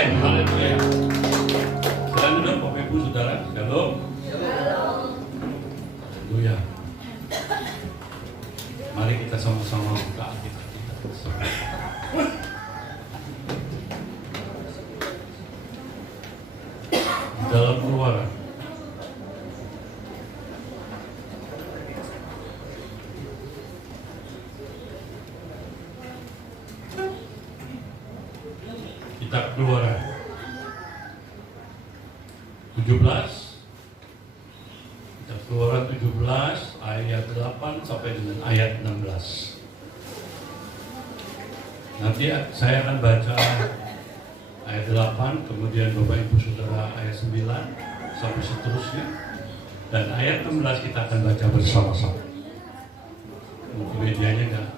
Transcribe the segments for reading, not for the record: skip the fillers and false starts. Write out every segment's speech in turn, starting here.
Amin. Haleluya. Silakan duduk Bapak Ibu Saudara. Shalom. Haleluya. Mari kita sama-sama buka Alkitab kita. Di dalam Keluaran Kitab Keluaran 17, Kitab Keluaran 17 ayat 8 sampai dengan ayat 16. Nanti saya akan baca ayat 8, kemudian Bapak Ibu Saudara ayat 9 sampai seterusnya, dan ayat 16 kita akan baca bersama-sama. Mungkin medianya nggak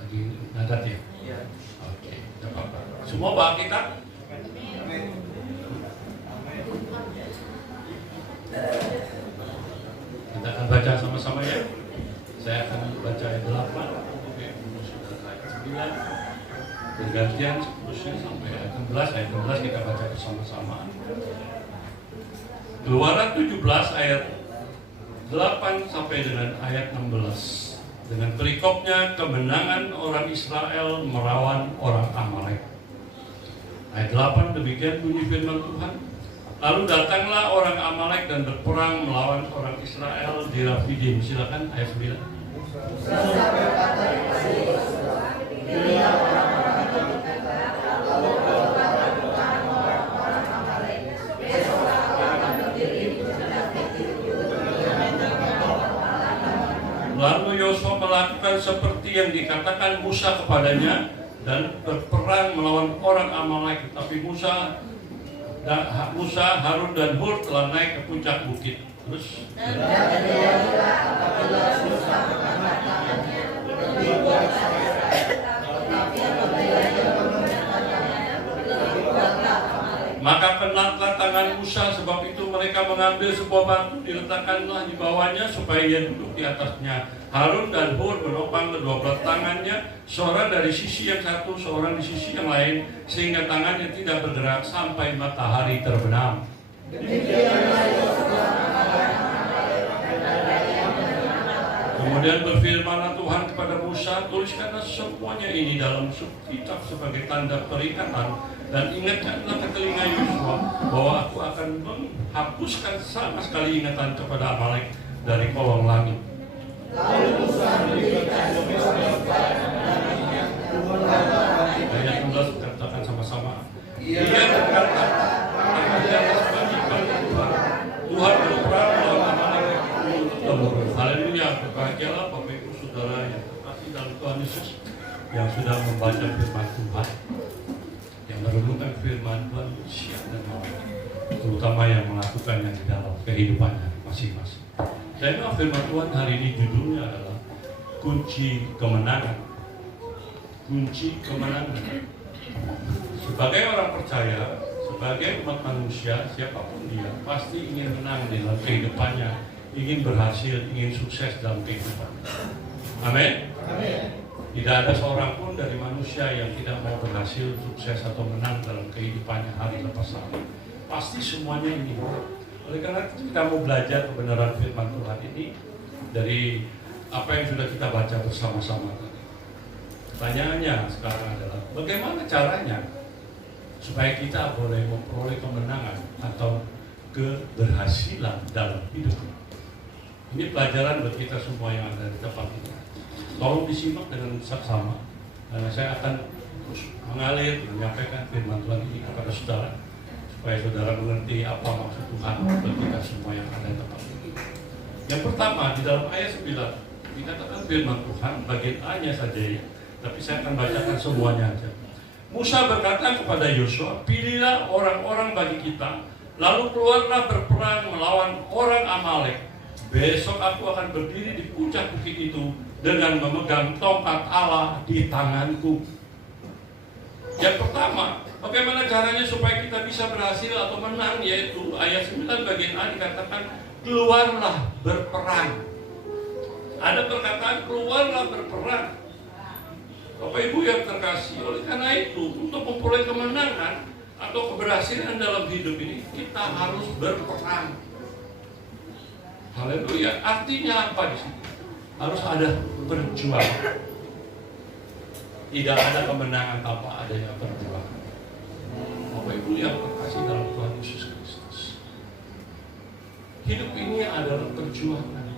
lagi ngadat ya? Oke, tidak apa-apa. Semua bawa kita. Kita akan baca sama-sama ya. Saya akan baca ayat 8, Bapak Ibu Saudara ayat 9, bergantian seterusnya sampai ayat 16. Ayat 16 kita baca bersama-sama. Keluaran 17 ayat 8 sampai dengan ayat 16. Dengan perikopnya kemenangan orang Israel melawan orang Amalek. Ayat 8 demikian bunyi firman Tuhan. Lalu datanglah orang Amalek dan berperang melawan orang Israel di Rafidim. Silakan ayat 9. Lalu Yosua melakukan seperti yang dikatakan Musa kepadanya dan berperang melawan orang Amalek. Tapi Musa, Harun dan Hur telah naik ke puncak bukit. Terus maka kenatlah tangan Musa, sebab itu mereka mengambil sebuah batu, diletakkanlah di bawahnya supaya ia duduk di atasnya. Harun dan Hur menopang kedua belah tangannya, seorang dari sisi yang satu, seorang di sisi yang lain, sehingga tangannya tidak bergerak sampai matahari terbenam. Kemudian berfirmanlah Tuhan kepada Musa, tuliskanlah semuanya ini dalam kitab sebagai tanda peringatan, dan ingatkanlah ke telinga Yosua bahwa aku akan menghapuskan sama sekali ingatan kepada Amalek dari kolong langit. Ayat 16 katakan sama-sama. Ia berkata, Tuhan berperang melawan Amalek. Haleluya, berbahagialah Bapak Ibu Saudara yang terkasih dalam Tuhan Yesus, yang sudah membaca firman Tuhan, yang merenungkan firman Tuhan siang dan malam, terutama yang melakukannya di dalam kehidupannya masing-masing. Tema firman Tuhan hari ini judulnya adalah kunci kemenangan. Kunci kemenangan. Sebagai orang percaya, sebagai umat manusia, siapapun dia pasti ingin menang dalam kehidupannya, ingin berhasil, ingin sukses dalam kehidupan. Amin. Tidak ada seorang pun dari manusia yang tidak mau berhasil, sukses atau menang dalam kehidupannya hari lepas hari. Pasti semuanya ingin. Oleh karena itu kita mau belajar kebenaran firman Tuhan ini dari apa yang sudah kita baca bersama-sama tadi. Pertanyaannya sekarang adalah bagaimana caranya supaya kita boleh memperoleh kemenangan atau keberhasilan dalam hidup. Ini pelajaran buat kita semua yang ada di tempat ini. Tolong disimak dengan saksama, karena saya akan terus mengalir menyampaikan firman Tuhan ini kepada saudara, supaya saudara mengerti apa maksud Tuhan buat kita semua yang ada di tempat ini. Yang pertama, di dalam ayat 9 dikatakan firman Tuhan bagian A-nya saja ya, tapi saya akan bacakan semuanya aja. Musa berkata kepada Yosua, pilihlah orang-orang bagi kita, lalu keluarlah berperang melawan orang Amalek. Besok aku akan berdiri di puncak bukit itu dengan memegang tongkat Allah di tanganku. Yang pertama, bagaimana caranya supaya kita bisa berhasil atau menang, yaitu ayat 9 bagian A dikatakan keluarlah berperang. Ada perkataan keluarlah berperang. Bapak Ibu yang terkasih, oleh karena itu untuk memperoleh kemenangan atau keberhasilan dalam hidup ini, kita harus berperang. Haleluya. Artinya apa di sini? Harus ada perjuangan. Tidak ada kemenangan tanpa adanya perjuangan. Bapak Ibu yang terkasih dalam Tuhan Yesus Kristus, hidup ini adalah perjuangan.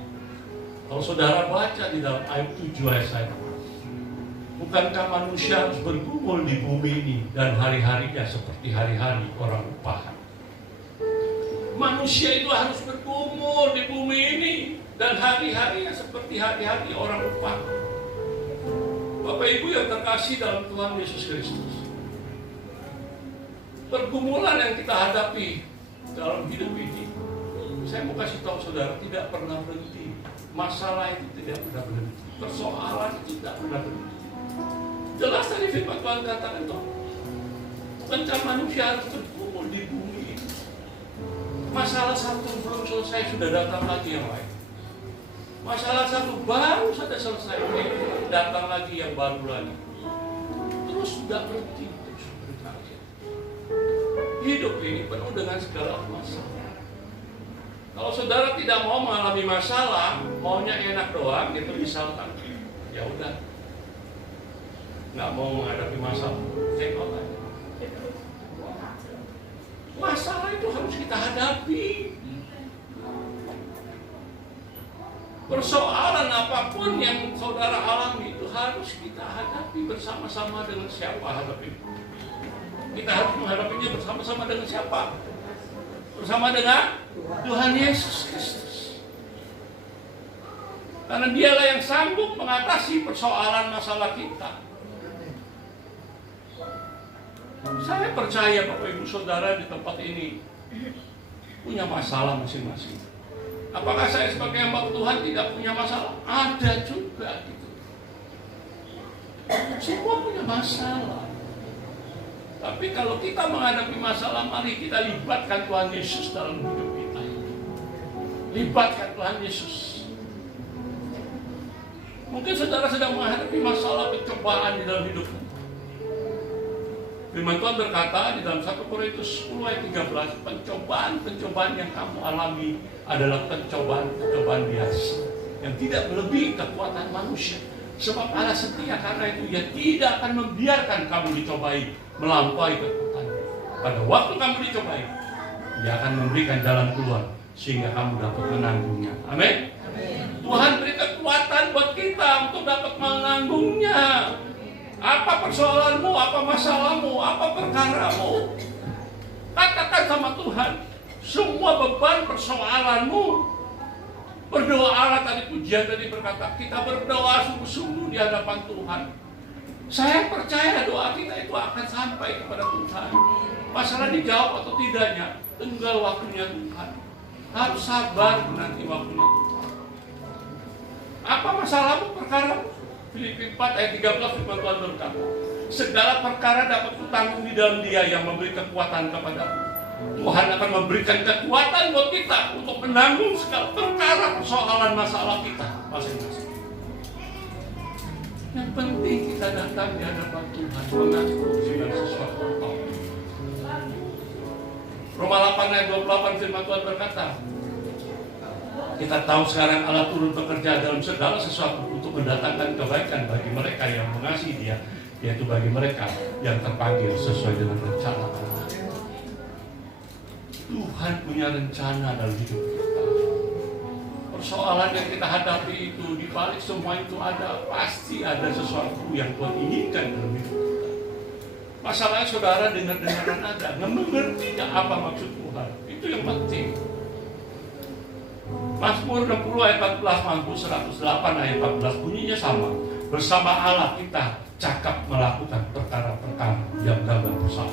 Kalau saudara baca di dalam ayat 7 ayat 1, bukankah manusia harus bergumul di bumi ini dan hari-harinya seperti hari-hari orang upahan? Manusia itu harus bergumul di bumi ini dan hari-harinya seperti hari-hari orang upahan. Bapak Ibu yang terkasih dalam Tuhan Yesus Kristus, pergumulan yang kita hadapi dalam hidup ini, saya mau kasih tahu saudara, tidak pernah berhenti. Masalah itu tidak pernah berhenti. Persoalan itu tidak pernah berhenti. Jelas tadi firman Tuhan katakan toh, bukankah manusia harus bergumul di bumi ini? Masalah satu belum selesai, sudah datang lagi yang lain. Masalah satu baru saja selesai, datang lagi yang baru lagi. Terus tidak berhenti, terus berhenti. Hidup ini penuh dengan segala masalah. Kalau saudara tidak mau mengalami masalah, maunya enak doang, gitu misalkan, ya udah, nggak mau menghadapi masalah, take out aja. Masalah itu harus kita hadapi. Persoalan apapun yang saudara alami itu harus kita hadapi bersama-sama dengan siapa hadapi. Kita harus menghadapinya bersama-sama dengan siapa? Bersama dengan Tuhan Yesus Kristus. Karena dialah yang sanggup mengatasi persoalan masalah kita. Saya percaya Bapak Ibu Saudara di tempat ini punya masalah masing-masing. Apakah saya sebagai hamba Tuhan tidak punya masalah? Ada juga gitu. Semua punya masalah. Tapi kalau kita menghadapi masalah, mari kita libatkan Tuhan Yesus dalam hidup kita. Libatkan Tuhan Yesus. Mungkin saudara sedang menghadapi masalah pencobaan di dalam hidupmu. Firman Tuhan berkata di dalam 1 Korintus 10 ayat 13, pencobaan-pencobaan yang kamu alami adalah pencobaan-pencobaan biasa yang tidak melebihi kekuatan manusia. Sebab Allah setia, karena itu Ia tidak akan membiarkan kamu dicobai melampaui kekuatan. Pada waktu kamu dicobai, Ia akan memberikan jalan keluar sehingga kamu dapat menanggungnya. Amin. Tuhan beri kekuatan buat kita untuk dapat menanggungnya. Apa persoalanmu, apa masalahmu, apa perkaramu, katakan sama Tuhan semua beban persoalanmu. Berdoalah, tadi pujian tadi berkata, kita berdoa sungguh-sungguh di hadapan Tuhan. Saya percaya doa kita itu akan sampai kepada Tuhan. Masalah dijawab atau tidaknya, tinggal waktunya Tuhan. Harus sabar menanti waktunya Tuhan. Apa masalahmu, perkaramu? Filipi 4 ayat 13 firman Tuhan berkata, segala perkara dapat kutanggung di dalam Dia yang memberi kekuatan kepadaku. Tuhan akan memberikan kekuatan buat kita untuk menanggung segala perkara persoalan masalah kita masing-masing. Yang penting kita datang di hadapan Tuhan mengaku segala sesuatu. Roma 8 ayat 28 firman Tuhan berkata, kita tahu sekarang Allah turut bekerja dalam segala sesuatu untuk mendatangkan kebaikan bagi mereka yang mengasihi Dia, yaitu bagi mereka yang terpanggil sesuai dengan rencana Allah. Tuhan punya rencana dalam hidup kita. Persoalan yang kita hadapi itu, di balik semua itu pasti ada sesuatu yang Tuhan inginkan dalam hidup kita. Masalahnya saudara dengar-dengaran ada, mengerti apa maksud Tuhan. Itu yang penting. Mazmur 60 ayat 14, Mazmur 108 ayat 14 bunyinya sama. Bersama Allah kita cakap melakukan perkara-perkara yang dapat bersama.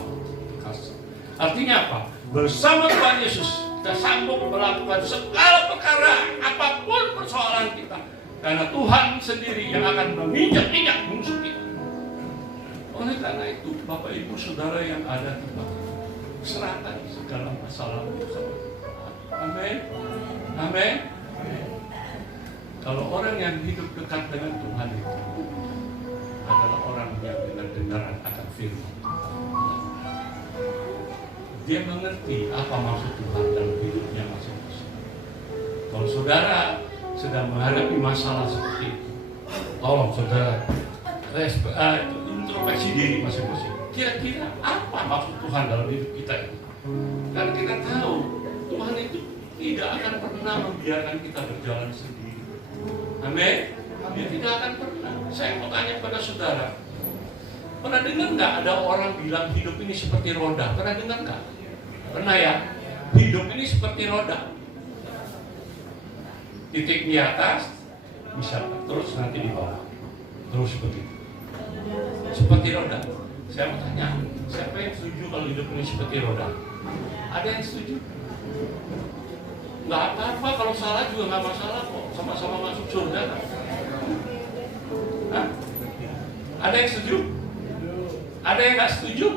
Artinya apa? Bersama Tuhan Yesus kita sanggup melakukan segala perkara, apapun persoalan kita. Karena Tuhan sendiri yang akan menginjak-injak musuh kita. Oleh karena itu, Bapak Ibu Saudara yang ada di tempat ini, serahkan segala masalah sama Tuhan. Amin. Amin. Kalau orang yang hidup dekat dengan Tuhan itu adalah orang yang dengar-dengaran akan firman. dia mengerti apa maksud Tuhan dalam hidupnya masing-masing. Kalau saudara sedang menghadapi masalah seperti itu, tolong saudara introspeksi diri masing-masing. Kira-kira apa maksud Tuhan dalam hidup kita ini? Karena kita tahu Tuhan itu tidak akan pernah membiarkan kita berjalan sendiri. Amin. Dia tidak akan pernah. Saya mau tanya pada saudara, pernah dengar nggak ada orang bilang hidup ini seperti roda? Pernah dengar nggak? Pernah ya? Hidup ini seperti roda. Titik di atas, bisa terus nanti di bawah. Terus begitu. Seperti roda. Saya mau tanya, siapa yang setuju kalau hidup ini seperti roda? Ada yang setuju? Nggak apa-apa, kalau salah juga nggak masalah kok. Sama-sama masuk surga kan? Hah? Ada yang setuju? Ada yang nggak setuju?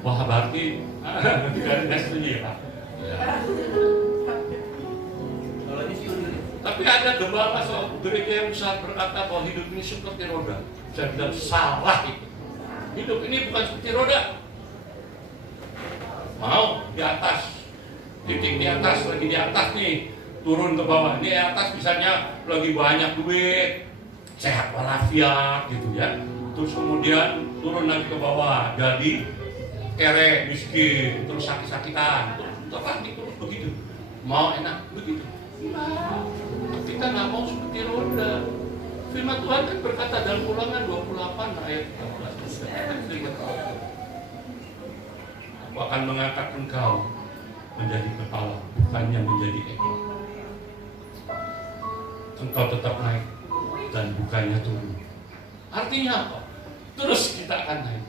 Wah, berarti nggak setuju ya Pak? Ya. Tapi ada gembala gereja yang besar berkata bahwa hidup ini seperti roda. Saya bilang salah itu. Hidup ini bukan seperti roda. Mau di atas, titik di atas, lagi di atas nih, turun ke bawah. Ini atas misalnya lagi banyak duit, sehat walafiat gitu ya. Terus kemudian turun lagi ke bawah, jadi kere, miskin, terus sakit-sakitan, terus lagi terus begitu. Mau enak begitu? Nah, kita nggak mau seperti roda. Firman Tuhan kan berkata dalam Ulangan 28 ayat 14. Aku akan mengangkat engkau menjadi kepala, bukannya menjadi ekor. Engkau tetap naik dan bukannya turun. Artinya apa? Terus kita akan naik.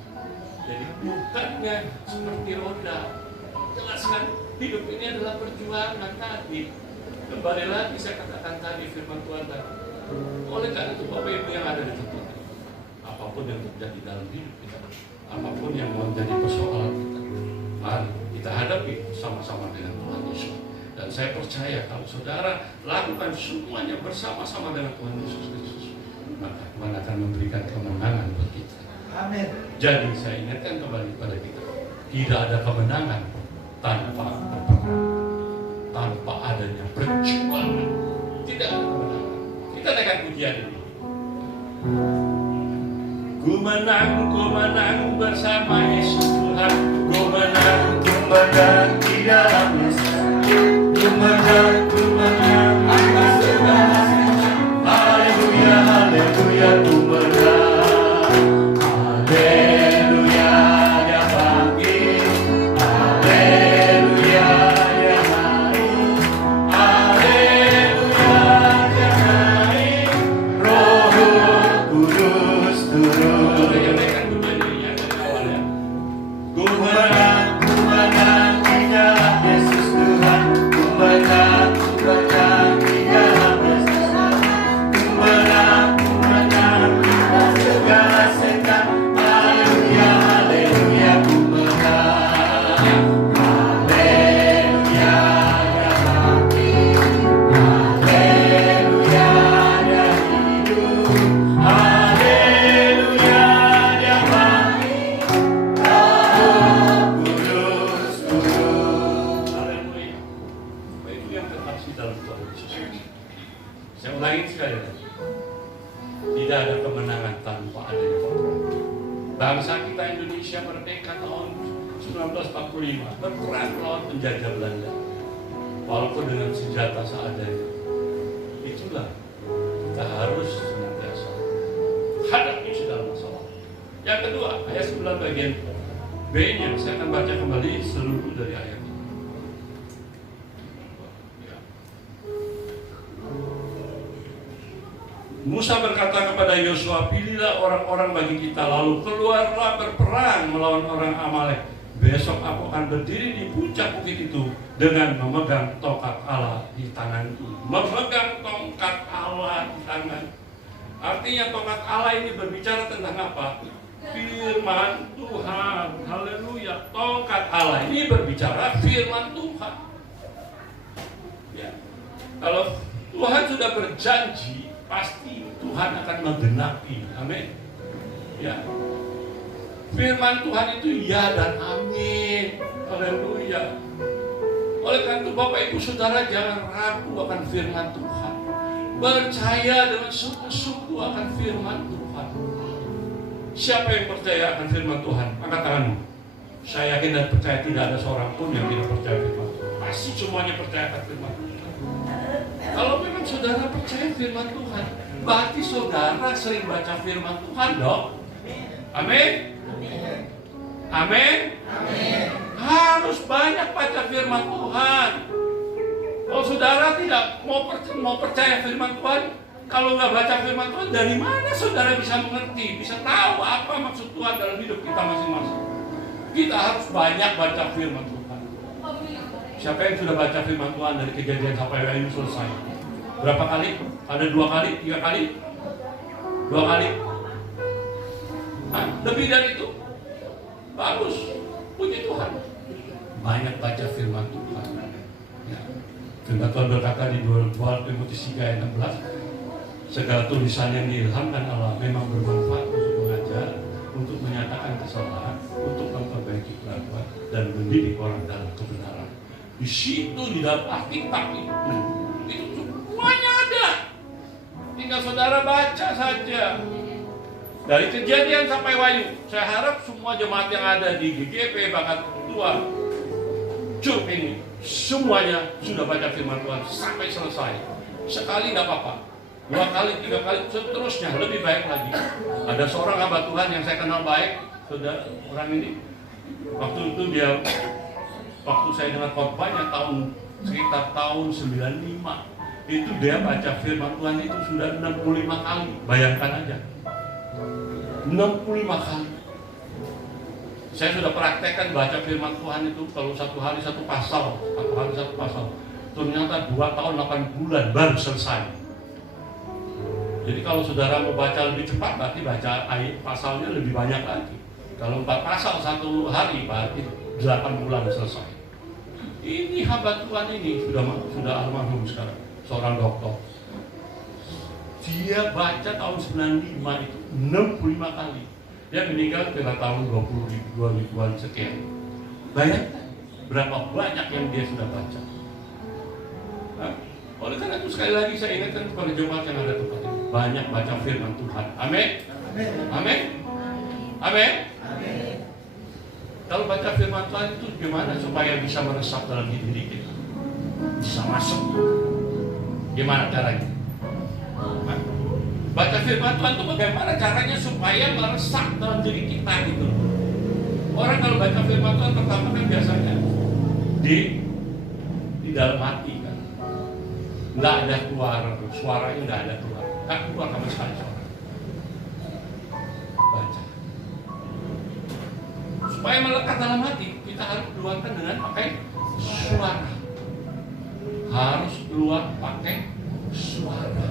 Jadi bukannya seperti roda. Jelas kan? Hidup ini adalah perjuangan tadi. Kembali lagi saya katakan tadi firman Tuhan tadi. Oleh karena itu Bapak Ibu yang ada di tempat ini, apapun yang terjadi dalam hidup kita, apapun yang menjadi persoalan kita, mari kita hadapi sama-sama dengan Tuhan Yesus. Dan saya percaya kalau saudara lakukan semuanya bersama-sama dengan Tuhan Yesus Kristus, maka Tuhan akan memberikan kemenangan buat kita. Amin. Jadi saya ingatkan kembali pada kita, tidak ada kemenangan tanpa berperang, tanpa adanya perjuangan. Tidak ada kemenangan. Kita naikkan pujian ini. Ku menang bersama Yesus Tuhan. Ku menang di dalam Yesus. Ku menang atas segala sesuatu. Haleluya, haleluya, ku menang. Haleluya, dia bangkit. Haleluya, dia naik. Haleluya, dia naik. Roh Kudus turun. Ku menang di dalam Yesus Tuhan. Ku menang di dalam Yesus Tuhan. Ku menang atas segala setan. Haleluya, haleluya, ku menang. Haleluya, dia bangkit. Haleluya, dia hidup. Haleluya, dia bangkit. Roh Kudus turun. Haleluya. Bapak Ibu yang terkasih dalam Tuhan Yesus. Saya ulangi sekali lagi. Tidak ada kemenangan tanpa adanya perang. Bangsa kita Indonesia merdeka tahun 1945 berperang melawan penjajah Belanda. Walaupun dengan senjata seadanya. Itulah kita harus senantiasa hadapi segala masalah. Yang kedua, ayat 9 bagian B-nya, saya akan baca kembali seluruh dari ayat ini. Ya. Musa berkata kepada Yosua, pilihlah orang-orang bagi kita, lalu keluarlah berperang melawan orang Amalek. Besok aku akan berdiri di puncak bukit itu dengan memegang tongkat Allah di tanganku. Memegang tongkat Allah di tangan. Artinya tongkat Allah ini berbicara tentang apa? Firman Tuhan. Haleluya. Tongkat Allah ini berbicara firman Tuhan. Ya. Kalau Tuhan sudah berjanji, pasti Tuhan akan menggenapi. Amin. Ya. Firman Tuhan itu ya dan amin. Haleluya. Oleh karena itu Bapak Ibu Saudara jangan ragu akan firman Tuhan. Percaya dengan sungguh-sungguh akan firman Tuhan. Siapa yang percaya akan firman Tuhan? Angkat tanganmu. Saya yakin dan percaya tidak ada seorang pun yang tidak percaya firman Tuhan. Pasti semuanya percaya akan firman Tuhan. Kalau memang saudara percaya firman Tuhan, berarti saudara sering baca firman Tuhan dong. Amin. Amin. Harus banyak baca firman Tuhan. Kalau saudara tidak mau percaya firman Tuhan, kalau nggak baca firman Tuhan, dari mana saudara bisa mengerti, bisa tahu apa maksud Tuhan dalam hidup kita masing-masing? Kita harus banyak baca firman Tuhan. Siapa yang sudah baca firman Tuhan dari Kejadian sampai Wahyu selesai? Berapa kali? Ada 2 kali, 3 kali? 2 kali? Lebih dari itu? Bagus, puji Tuhan. Banyak baca firman Tuhan. Ya. Firman Tuhan berkata di 2 Timotius 3 ayat 16, segala tulisan yang diilhamkan Allah memang bermanfaat untuk mengajar, untuk menyatakan kesalahan, untuk memperbaiki kelakuan, dan mendidik orang dalam kebenaran. Di situ di dalam Alkitab itu semuanya ada. Tinggal saudara baca saja. Dari Kejadian sampai Wahyu, saya harap semua jemaat yang ada di GGP bahkan tua Curug ini semuanya sudah baca firman Tuhan sampai selesai. Sekali nggak apa-apa, 2 kali, 3 kali, seterusnya lebih baik lagi. Ada seorang hamba Tuhan yang saya kenal baik, saudara orang ini. Waktu itu waktu saya dengar khotbahnya sekitar tahun 95, itu dia baca firman Tuhan itu sudah 65 kali. Bayangkan aja, 65 kali. Saya sudah praktekkan baca firman Tuhan itu kalau 1 hari 1 pasal, 1 hari 1 pasal. Ternyata 2 tahun 8 bulan baru selesai. Jadi kalau saudara mau baca lebih cepat, berarti baca ayat pasalnya lebih banyak lagi. Kalau 4 pasal 1 hari, berarti 8 bulan selesai. Ini hamba Tuhan ini sudah almarhum sekarang, seorang dokter. Dia baca tahun 95 itu 65 kali. Dia meninggal pada tahun 20 sekian. Bayangkan berapa banyak yang dia sudah baca. Oleh karena itu sekali lagi saya ingatkan kepada jemaat yang ada tempat ini, banyak baca firman Tuhan. Amin. Amin. Amin. Kalau baca firman Tuhan itu gimana supaya bisa meresap dalam diri kita, bisa masuk? Gimana caranya? Baca firman Tuhan itu bagaimana caranya supaya meresap dalam diri kita gitu. Orang kalau baca firman Tuhan pertama kan biasanya di dalam hati kan, nggak ada keluar, suaranya nggak ada keluar, nggak keluar sama sekali suara. Baca supaya melekat dalam hati, kita harus keluarkan dengan pakai suara. Harus keluar pakai suara.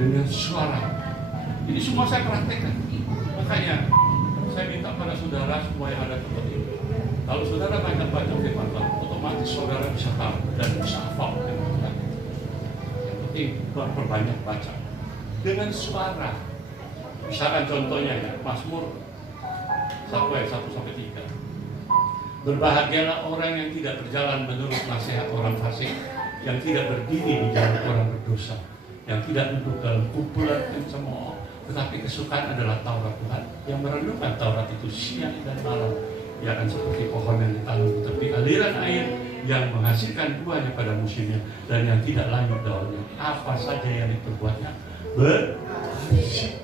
Dengan suara. Ini semua saya praktekkan. Makanya saya minta pada saudara semua yang ada tempat ini, kalau saudara banyak baca firman Tuhan, otomatis saudara bisa tahu dan bisa hafal firman Tuhan. Yang penting perbanyak baca dengan suara. Misalkan contohnya ya, Mazmur 1 ayat 1-3. Berbahagialah orang yang tidak berjalan menurut nasihat orang fasik, yang tidak berdiri di jalan orang berdosa, yang tidak duduk dalam kumpulan pencemooh, tetapi kesukaan adalah Taurat Tuhan, yang merenungkan Taurat itu siang dan malam. Ia akan seperti pohon yang ditanam di tepi aliran air, yang menghasilkan buahnya pada musimnya, dan yang tidak lanjut daunnya. Apa saja yang diperbuatnya berhasil.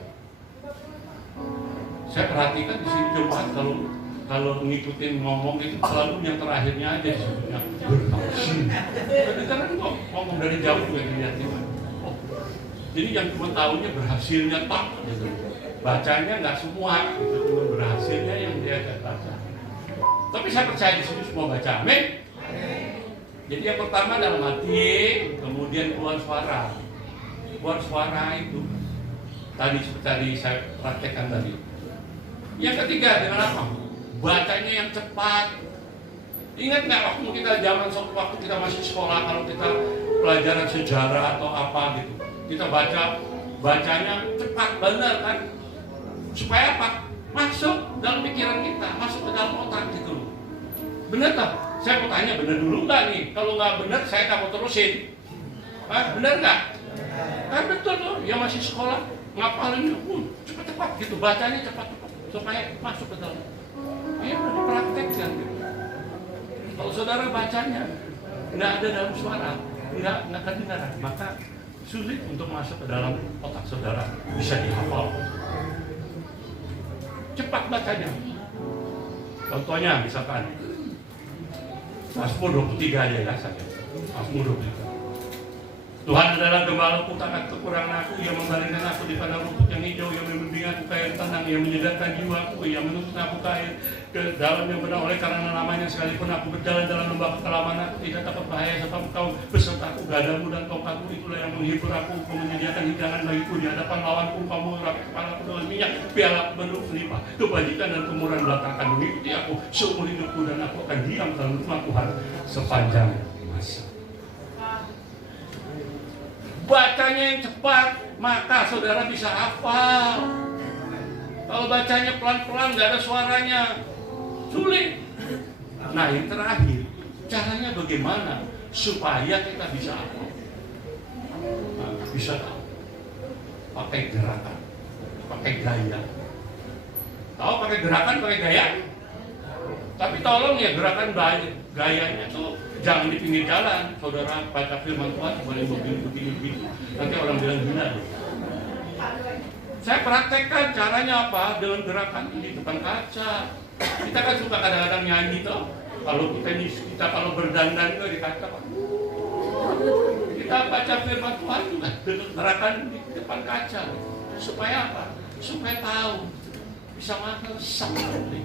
Saya perhatikan di sini jemaat kalau ngikutin ngomong itu selalu yang terakhirnya aja disebutnya berhasil. Jadi karena kok ngomong dari jauh juga dilihatin. Jadi yang cuma tahunya berhasilnya tak gitu. Bacanya nggak semua, itu cuma berhasilnya yang dia baca. Tapi saya percaya di sini semua baca. Amin. Jadi yang pertama dalam hati, kemudian keluar suara. Keluar suara itu tadi saya praktekkan tadi. Yang ketiga dengan apa? Bacanya yang cepat. Ingat nggak waktu kita masih sekolah, kalau kita pelajaran sejarah atau apa gitu, kita bacanya cepat benar kan, supaya apa? Masuk dalam pikiran kita, masuk ke dalam otak gitu. Bener tak? Saya mau tanya, bener dulu nggak nih? Kalau nggak bener, saya tak mau terusin. Bener nggak? Kan betul tuh, dia masih sekolah, ngapalin, cepat-cepat gitu, bacanya cepat-cepat supaya masuk ke dalam. Ini praktekkan gitu. Kalau saudara bacanya nggak ada dalam suara, nggak kedengaran, maka sulit untuk masuk ke dalam otak saudara, bisa dihafal. Cepat bacanya. Contohnya misalkan Mazmur 23 aja ya saya. Mazmur 23. Tuhan adalah gembalaku, takkan kekurangan aku. Ia membaringkan aku di padang rumput yang hijau, yang membimbing aku ke air tenang, yang menyegarkan jiwaku, yang menuntun aku ke air ke dalam yang benar. Oleh karena namanya, sekalipun aku berjalan dalam lembah kekelaman, aku tidak takut bahaya, sebab Engkau besertaku. Gadamu dan tongkatmu itulah yang menghibur aku. Engkau menyediakan hidangan bagiku di hadapan lawanku. Engkau mengurapi kepalaku dengan minyak, pialaku penuh melimpah. Kebajikan dan kemurahan belakang akan mengikuti aku seumur hidupku, dan aku akan diam dalam rumah Tuhan sepanjang masa. Bacanya yang cepat, maka saudara bisa hafal. Kalau bacanya pelan-pelan, nggak ada suaranya, sulit. Nah, yang terakhir, caranya bagaimana supaya kita bisa hafal? Nah, bisa tahu. Pakai gerakan, pakai gaya. Tahu pakai gerakan, pakai gaya? Tapi tolong ya, gerakan gayanya tuh jangan di pinggir jalan. Saudara baca firman Tuhan boleh begini. Nanti orang bilang gila. Saya praktekkan caranya apa? Dengan gerakan di depan kaca. Kita kan suka kadang-kadang nyanyi toh. Kita kalau berdandan itu di kaca. Kita baca firman Tuhan juga dengan gerakan di depan kaca. Supaya apa? Supaya tahu. Bisa makan sampai.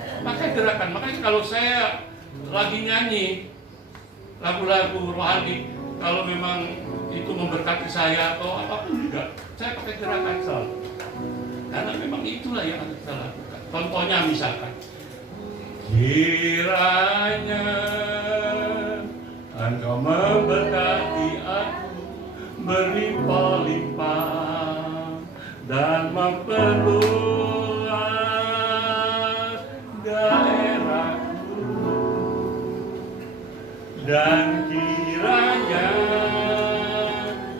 Pakai gerakan. Makanya kalau saya lagi nyanyi lagu-lagu rohani, kalau memang itu memberkati saya atau apapun juga, saya pakai gerakan selalu. Karena memang itulah yang harus kita lakukan. Contohnya misalkan, kiranya Engkau memberkati aku berlimpah-limpah dan memperluas daerahku, dan kiranya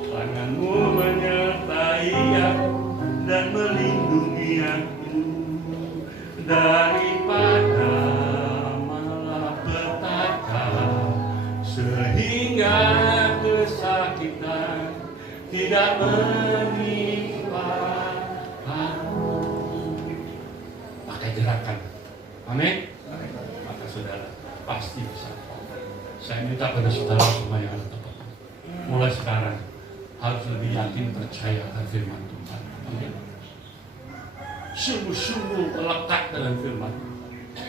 tanganmu menyertai aku dan melindungi aku daripada malapetaka, sehingga kesakitan tidak menimpa aku. Pakai gerakan. Amin. Maka saudara pasti bisa. Saya minta pada saudara semua yang ada tempat, mulai sekarang harus lebih yakin percaya akan firman Tuhan. Amin. Sungguh-sungguh melekat dengan firman.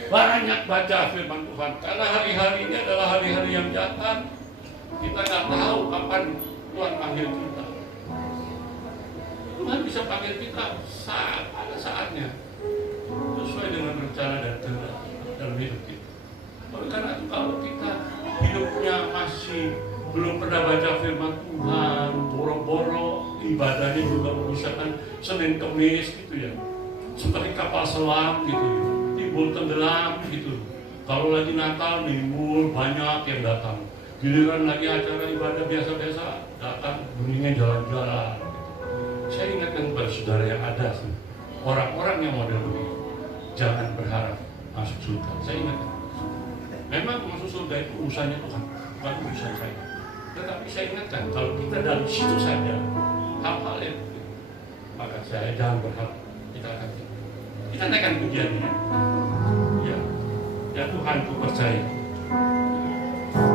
Banyak baca firman Tuhan, karena hari-hari ini adalah hari-hari yang jahat. Kita nggak tahu kapan Tuhan panggil kita. Tuhan bisa panggil kita pada saatnya, sesuai dengan rencana dan kehendak dalam hidup kita. Oleh karena itu, kalau kita hidupnya masih belum pernah baca firman Tuhan, boro-boro ibadahnya juga misalkan Senin Kemis gitu ya, seperti kapal selam gitu, timbul tenggelam gitu. Kalau lagi Natal nimbul banyak yang datang, giliran lagi acara ibadah biasa-biasa datang bunyinya jalan-jalan. Saya ingatkan kepada saudara yang ada sih, orang-orang yang model begitu jangan berharap masuk surga. Saya ingatkan, memang masuk surga itu urusannya Tuhan, bukan urusan saya. Tetapi saya ingatkan, kalau kita dari situ saja hal-hal yang begitu, maka saya jangan berharap kita naikkan pujiannya. Ya Tuhan, ku percaya.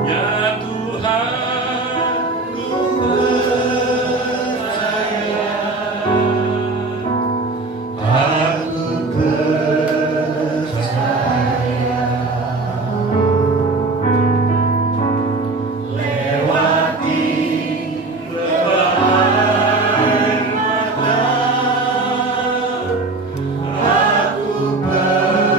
Ya Tuhan, ku percaya. Aku percaya. Lewati lebahan mata, aku percaya.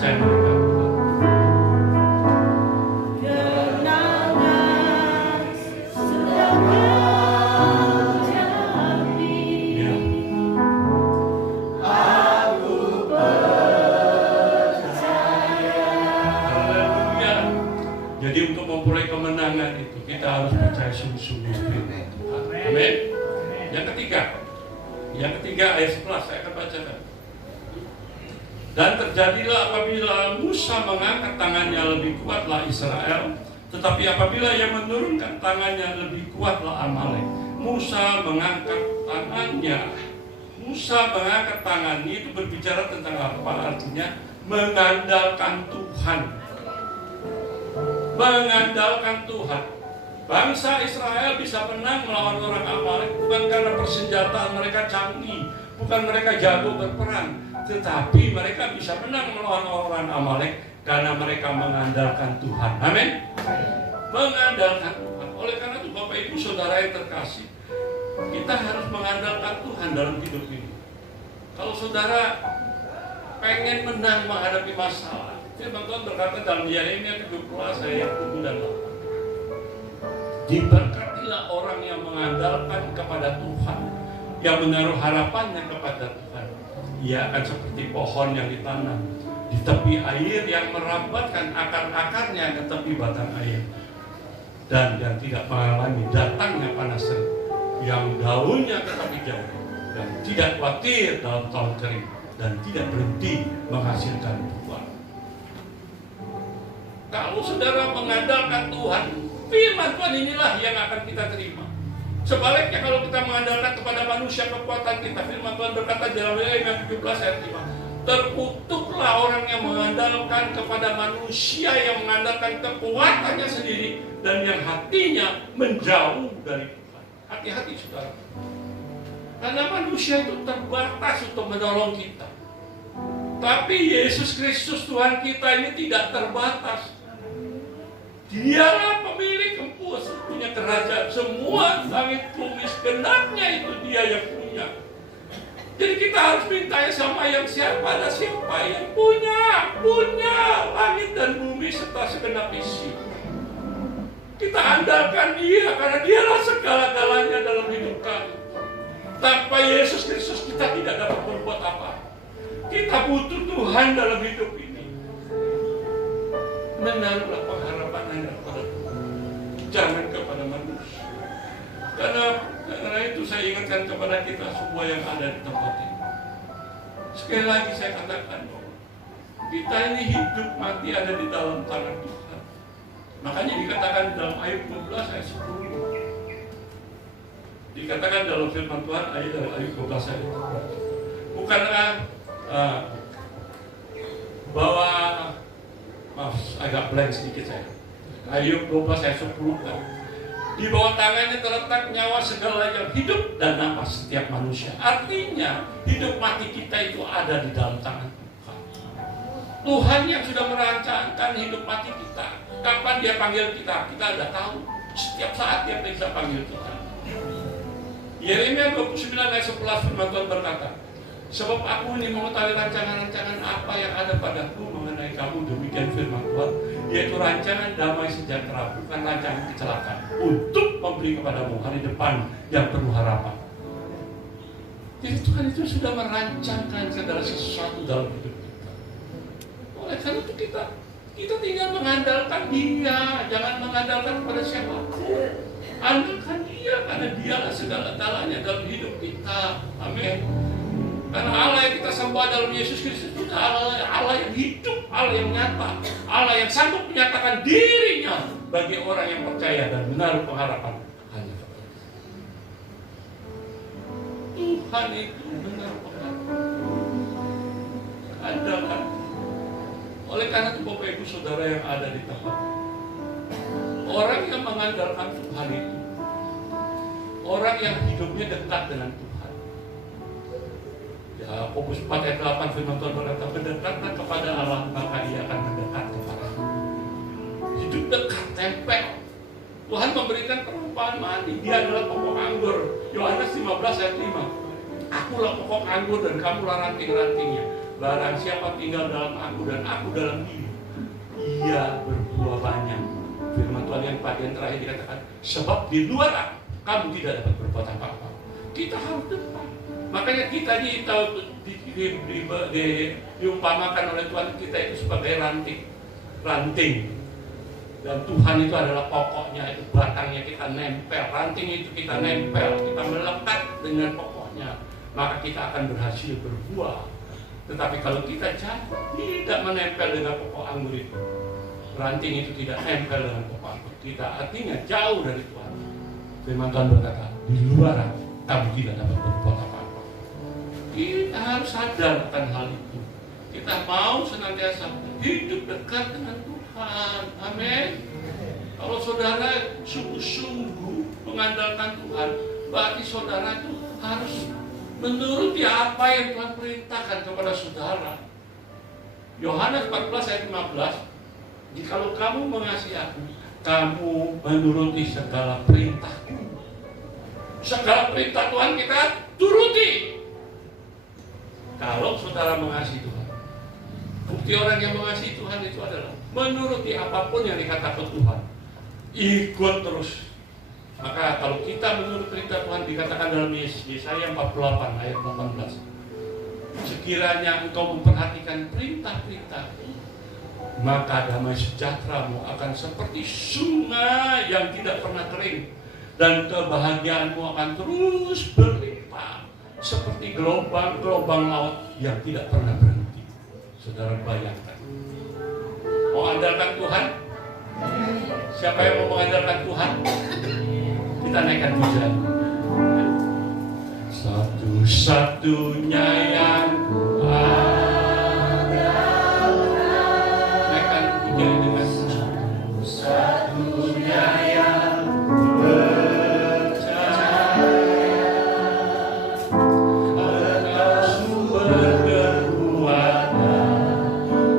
percaya mereka. Jadi untuk memperoleh kemenangan itu kita harus percaya sungguh-sungguh. Amin. Yang ketiga ayat 11 saya akan bacakan. Dan terjadilah apabila Musa mengangkat tangannya lebih kuatlah Israel, tetapi apabila ia menurunkan tangannya lebih kuatlah Amalek. Musa mengangkat tangannya itu berbicara tentang apa? Artinya mengandalkan Tuhan. Mengandalkan Tuhan. Bangsa Israel bisa menang melawan orang Amalek bukan karena persenjataan mereka canggih, bukan mereka jago berperang, tetapi mereka bisa menang melawan orang Amalek karena mereka mengandalkan Tuhan. Amin. Mengandalkan Tuhan. Oleh karena itu Bapak Ibu Saudara yang terkasih, kita harus mengandalkan Tuhan dalam hidup ini. Kalau saudara pengen menang menghadapi masalah, firman Tuhan berkata dalam Yeremia 17 ayat 7 dan 8. Diberkatilah orang yang mengandalkan kepada Tuhan, yang menaruh harapannya kepada Tuhan. Ia akan seperti pohon yang ditanam di tepi air yang merambatkan akar-akarnya ke tepi batang air, dan yang tidak mengalami datangnya panas terik, yang daunnya tetapi jauh, dan tidak khawatir dalam tahun kering, dan tidak berhenti menghasilkan buah. Kalau saudara mengandalkan Tuhan, firman Tuhan inilah yang akan kita terima. Sebaliknya kalau kita mengandalkan kepada manusia kekuatan kita, firman Tuhan berkata dalam Yeremia 17 ayat 5, terkutuklah orang yang mengandalkan kepada manusia, yang mengandalkan kekuatannya sendiri, dan yang hatinya menjauh dari Tuhan. Hati-hati saudara, karena manusia itu terbatas untuk menolong kita. Tapi Yesus Kristus Tuhan kita ini tidak terbatas. Dialah pemilik punya kerajaan, semua langit bumi segenapnya itu Dia yang punya. Jadi kita harus minta sama yang siapa yang punya langit dan bumi serta segenap isi. Kita andalkan Dia karena Dialah segala-galanya dalam hidup kami. Tanpa Yesus Kristus kita tidak dapat berbuat apa. Kita butuh Tuhan dalam hidup ini. Menaruhlah pengharapan Anda kepada Tuhan, jangan kepada manusia. Karena itu saya ingatkan kepada kita semua yang ada di tempat ini. Sekali lagi saya katakan bahwa kita ini hidup mati ada di dalam tangan Tuhan. Makanya dikatakan dalam Ayub 12 ayat 10. Dikatakan dalam firman Tuhan Ayub 12 ayat 10. Bukanlah bahwa agak blank sedikit saya. Ayub 12 ayat 10 kan. Di bawah tangannya terletak nyawa segala yang hidup dan nafas setiap manusia. Artinya hidup mati kita itu ada di dalam tangan Tuhan. Tuhan yang sudah merancangkan hidup mati kita. Kapan Dia panggil kita ada tahu. Setiap saat Dia bisa panggil kita. Yeremia 29 ayat 11 firman Tuhan berkata, sebab aku ini mengetahui rancangan-rancangan apa yang ada padaku mengenai kamu, demikian firman Tuhan, yaitu rancangan damai sejahtera, bukan rancangan kecelakaan, untuk memberi kepadamu hari depan yang penuh harapan. Jadi Tuhan itu sudah merancangkan segala sesuatu dalam hidup kita. Oleh karena itu kita tinggal mengandalkan Dia, jangan mengandalkan kepada siapapun. Andalkan Dia, karena Dialah segala-galanya dalam hidup kita. Amin. Karena Allah yang kita sembah dalam Yesus Kristus itu Allah yang hidup, Allah yang nyata, Allah yang sanggup menyatakan dirinya bagi orang yang percaya dan menaruh pengharapan hanya kepada Tuhan. Itu menaruh pengharapan. Andalkan. Oleh karena itu Bapak Ibu Saudara yang ada di tempat, orang yang mengandalkan Tuhan itu orang yang hidupnya dekat dengan Tuhan. Yakobus 4 ayat 8 firman Tuhan berkata, berdekatlah kepada Allah maka Ia akan mendekat kepadamu. Hidup dekat, tempel. Tuhan memberikan perumpamaan mani. Dia adalah pokok anggur. Yohanes 15 ayat 5. Akulah pokok anggur dan kamulah ranting-rantingnya. barang siapa tinggal dalam aku dan aku dalam dia, ia berbuah banyak. Firman Tuhan yang bagian terakhir dikatakan, sebab di luar aku, kamu tidak dapat berbuat apa-apa. Kita harus depan. Makanya kita diumpamakan oleh Tuhan kita itu sebagai ranting. Dan Tuhan itu adalah pokoknya, itu batangnya kita nempel, ranting itu kita nempel, kita melekat dengan pokoknya, maka kita akan berhasil berbuah. Tetapi kalau kita tidak menempel dengan pokok anggur itu, ranting itu tidak nempel dengan pokok anggur kita, artinya jauh dari Tuhan. Firman Tuhan berkata, di luar kamu tidak dapat berbuat apa-apa. Kita harus sadar akan hal itu. Kita mau senantiasa hidup dekat dengan Tuhan. Amin. Kalau saudara sungguh-sungguh mengandalkan Tuhan, berarti saudara itu harus menuruti apa yang Tuhan perintahkan kepada saudara. Yohanes 14 ayat 15, jikalau kamu mengasihi aku, kamu menuruti segala perintahku. Segala perintah Tuhan kita turuti. Kalau saudara mengasihi Tuhan, bukti orang yang mengasihi Tuhan itu adalah menuruti apapun yang dikatakan Tuhan, ikut terus. Maka kalau kita menurut perintah Tuhan, dikatakan dalam Yesaya 48 ayat 18, sekiranya engkau memperhatikan perintah-perintahku, maka damai sejahteramu akan seperti sungai yang tidak pernah kering, dan kebahagiaanmu akan terus berlimpah seperti gelombang-gelombang laut yang tidak pernah berhenti. Saudara bayangkan, mau andalkan Tuhan? Siapa yang mau mengandalkan Tuhan? Kita naikkan pujian. Satu-satunya yang kuandalkan. Naikkan pujian dengan satu-satunya yang percaya. Engkau sumber kekuatan,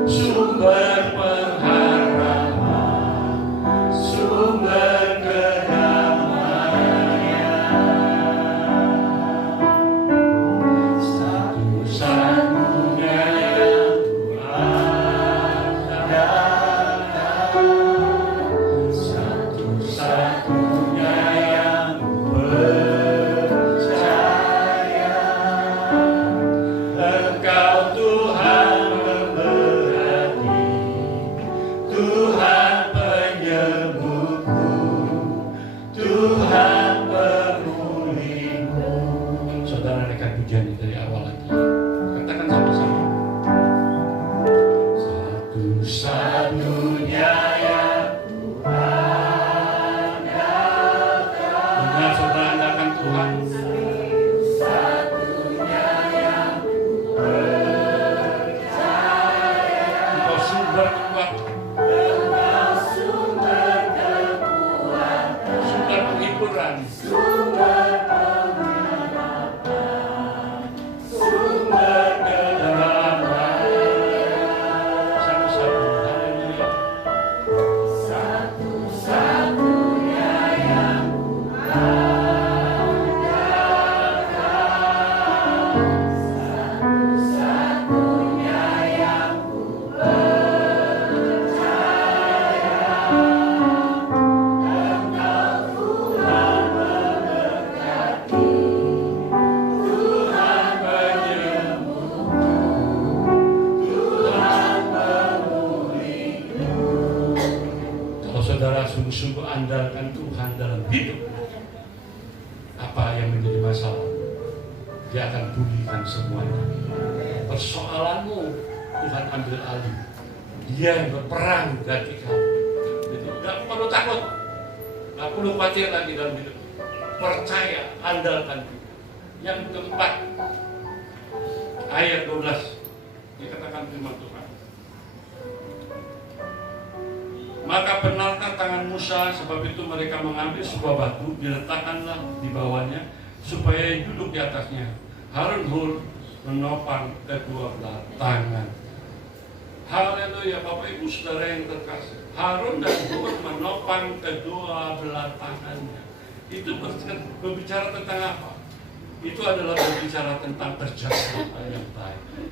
sumber pengharapan, sumber sungguh-sungguh andalkan Tuhan dalam hidup, apa yang menjadi masalah, Dia akan pulihkan semuanya. Persoalanmu Tuhan ambil alih, Dia yang berperang ganti kamu. Jadi gak perlu takut, gak perlu khawatir lagi dalam hidup. Percaya, andalkan Tuhan. Yang keempat, ayat 12 dikatakan firman Tuhan, maka benarkan tangan Musa, sebab itu mereka mengambil sebuah batu, diletakkanlah di bawahnya, supaya duduk di atasnya. Harun menopang kedua belah tangan. Haleluya, Bapak Ibu Saudara yang terkasih. Harun dan Hur menopang kedua belah tangannya. Itu berbicara tentang apa? Itu adalah berbicara tentang kerjasama yang baik.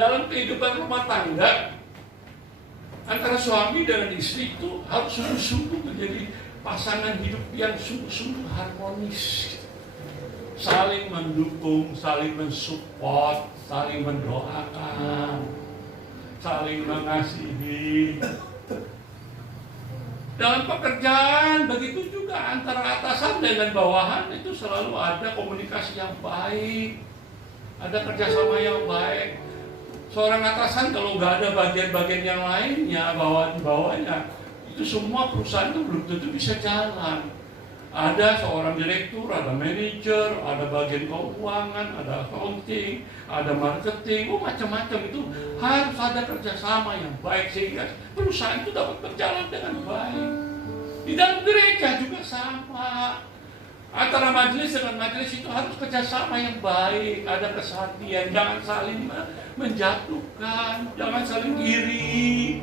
Dalam kehidupan rumah tangga, antara suami dan istri itu harus sungguh-sungguh menjadi pasangan hidup yang sungguh-sungguh harmonis, saling mendukung, saling mensupport, saling mendoakan, saling mengasihi. Dalam pekerjaan begitu juga, antara atasan dengan bawahan itu selalu ada komunikasi yang baik, ada kerjasama yang baik. Seorang atasan kalau nggak ada bagian-bagian yang lainnya di bawahnya, itu semua perusahaan itu belum tentu bisa jalan. Ada seorang direktur, ada manajer, ada bagian keuangan, ada accounting, ada marketing, macam-macam. Itu harus ada kerjasama yang baik sehingga perusahaan itu dapat berjalan dengan baik. Di dalam gereja juga sama. Antara majelis dengan majelis itu harus kerjasama yang baik, ada kesatuan, jangan saling menjatuhkan, jangan saling iri.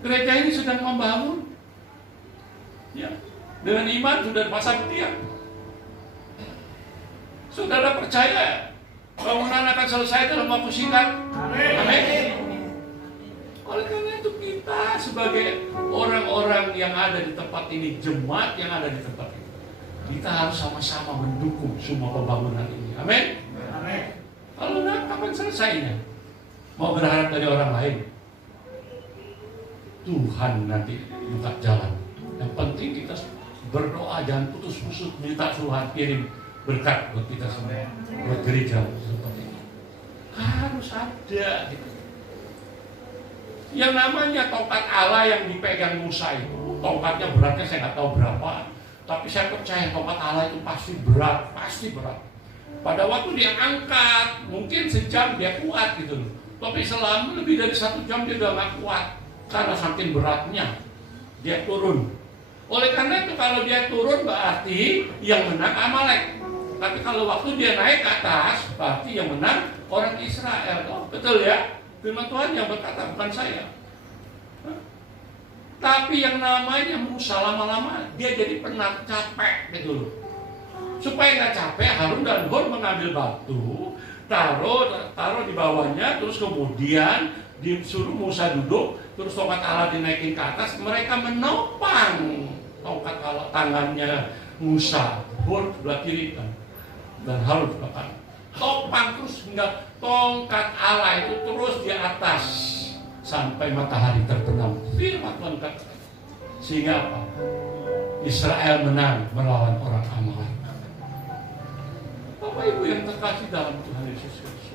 Gereja ini sedang membangun, ya, dengan iman sudah pasang tiang. Saudara percaya bangunan akan selesai dalam waktu singkat? Amin. Oleh karena itu kita sebagai orang-orang yang ada di tempat ini, jemaat yang ada di tempat ini, kita harus sama-sama mendukung semua pembangunan ini. Amin. Amin. Kalau kapan selesainya? Mau berharap dari orang lain? Tuhan nanti buka jalan. Yang penting kita berdoa, jangan putus-putus minta Tuhan kirim berkat buat kita semua, buat gereja seperti ini. Harus ada gitu. Yang namanya tongkat Allah yang dipegang Musa itu, tongkatnya beratnya saya nggak tahu berapa, tapi saya percaya tongkat Allah itu pasti berat, pasti berat. Pada waktu dia angkat, mungkin sejam dia kuat gitu loh, tapi selama lebih dari 1 jam dia udah nggak kuat karena saking beratnya dia turun. Oleh karena itu kalau dia turun berarti yang menang Amalek, tapi kalau waktu dia naik ke atas berarti yang menang orang Israel. Oh, betul ya? Firman Tuhan yang berkata, bukan saya. Tapi yang namanya Musa lama-lama dia jadi penat, capek gitu loh. Supaya nggak capek, Harun dan Hur mengambil batu, taruh di bawahnya, terus kemudian disuruh Musa duduk, terus tongkat Allah dinaikin ke atas. Mereka menopang tongkat Allah, tangannya Musa, Hur sebelah kiri dan Harun sebelah kanan. Topang terus hingga tongkat Allah itu terus di atas sampai matahari terbenam. Firman Tuhan kata, sehingga apa? Israel menang melawan orang Amalek. Bapak Ibu yang terkasih dalam Tuhan Yesus Kristus,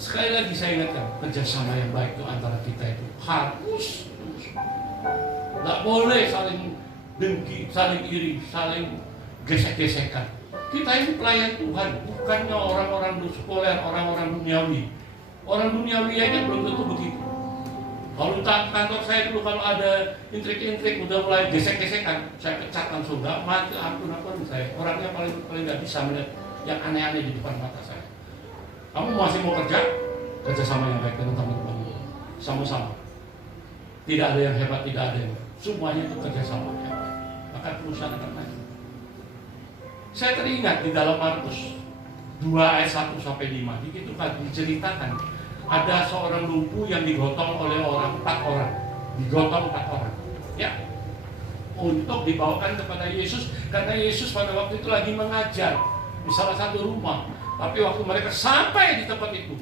sekali lagi saya ingatkan, kerjasama yang baik itu antara kita itu harus terus. Tidak boleh saling dengki, saling iri, saling gesek-gesekan. Kita ini pelayan Tuhan, bukannya orang-orang sekuler, orang-orang duniawi. Orang duniawi aja belum tentu begitu. Kalau di kantor saya dulu kalau ada intrik-intrik udah mulai gesek-gesekan, saya pecat langsung, nggak mati, ampun saya. Orangnya paling nggak bisa melihat yang aneh-aneh di depan mata saya. Kamu masih mau kerja sama yang baik dengan teman-teman, sama-sama. Tidak ada yang hebat, tidak ada yang semuanya itu kerja sama. Maka perusahaan akan maju. Saya teringat di dalam Markus 2 ayat 1 sampai 5, itu kan diceritakan ada seorang lumpuh yang digotong oleh 4 orang, digotong 4 orang, ya, untuk dibawakan kepada Yesus karena Yesus pada waktu itu lagi mengajar di salah satu rumah. Tapi waktu mereka sampai di tempat itu,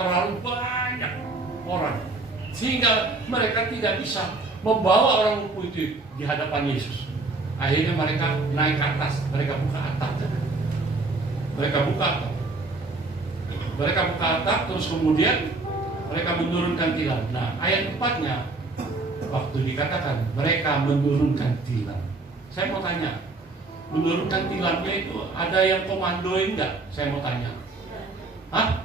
terlalu banyak orang sehingga mereka tidak bisa membawa orang lumpuh itu di hadapan Yesus. Akhirnya mereka naik ke atas, mereka buka atap. Mereka buka atap, terus kemudian mereka menurunkan tilam. Nah, ayat 4-nya waktu dikatakan mereka menurunkan tilam. Saya mau tanya, menurunkan tilamnya itu ada yang komandoin nggak? Saya mau tanya. Hah?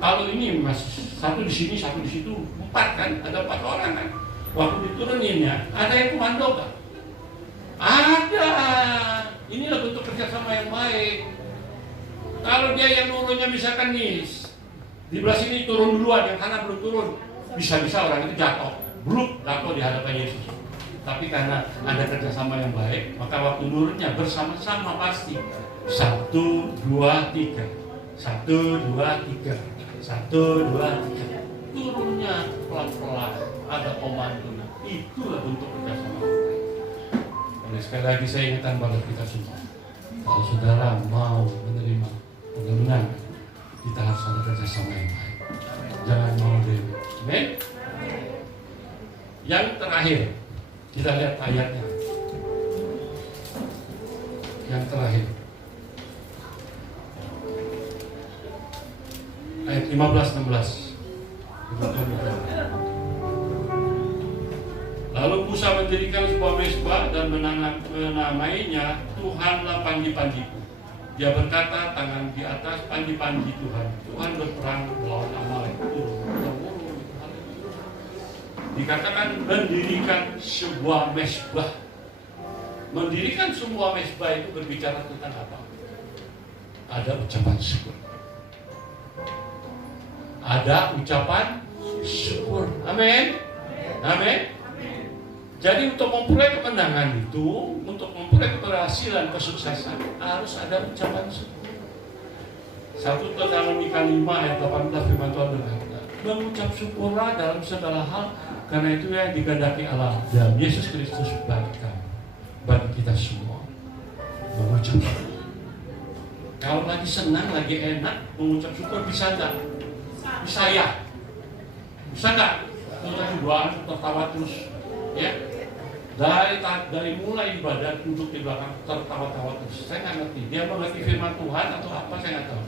Kalau ini mas, satu di sini, satu di situ, 4 kan? Ada 4 orang kan? Waktu dituruninnya, ada yang komando nggak? Ada. Inilah bentuk kerjasama yang baik. Kalau dia yang nurunnya misalkan nih di belah sini turun duluan, yang kanan belum turun, bisa-bisa orang itu jatuh di hadapan Yesus. Tapi karena ada kerjasama yang baik, maka waktu nurunnya bersama-sama pasti 1, 2, 3. 1, 2, 3. 1, 2, 3. Turunnya pelan-pelan, ada komandonya. Itulah bentuk kerjasama. Oleh sekali lagi saya ingatkan pada kita semua, kalau saudara mau menerima pengemenangan, kita harus ada kerjasama yang baik. Jangan mau dewi. Amin. Yang terakhir, kita lihat ayatnya. Yang terakhir, ayat 15-16. Lalu Musa mendirikan sebuah mezbah dan menamainya Tuhanlah panji-panjiku. Dia berkata, tangan di atas panji-panji Tuhan. Tuhan berperang melawan Amalek. Dikatakan mendirikan sebuah mezbah. Mendirikan sebuah mezbah itu berbicara tentang apa? Ada ucapan syukur. Ada ucapan syukur. Amin. Amin. Jadi untuk memperoleh kemenangan itu, untuk memperoleh keberhasilan, kesuksesan, harus ada ucapan syukur. 1 Tesalonika 5 ayat 18 firman Tuhan berkata, mengucap syukurlah dalam segala hal, karena itu yang digandaki Allah dan Yesus Kristus bagi kami, bagi kita semua. Mengucap syukur. Kalau lagi senang, lagi enak, mengucap syukur bisa enggak? Bisa ya? Bisa enggak? Mengucap doa, tertawa terus, ya? Dari mulai ibadah duduk di belakang tertawa-tawa terus. Saya nggak ngerti. Dia mengerti firman Tuhan atau apa, saya nggak tahu.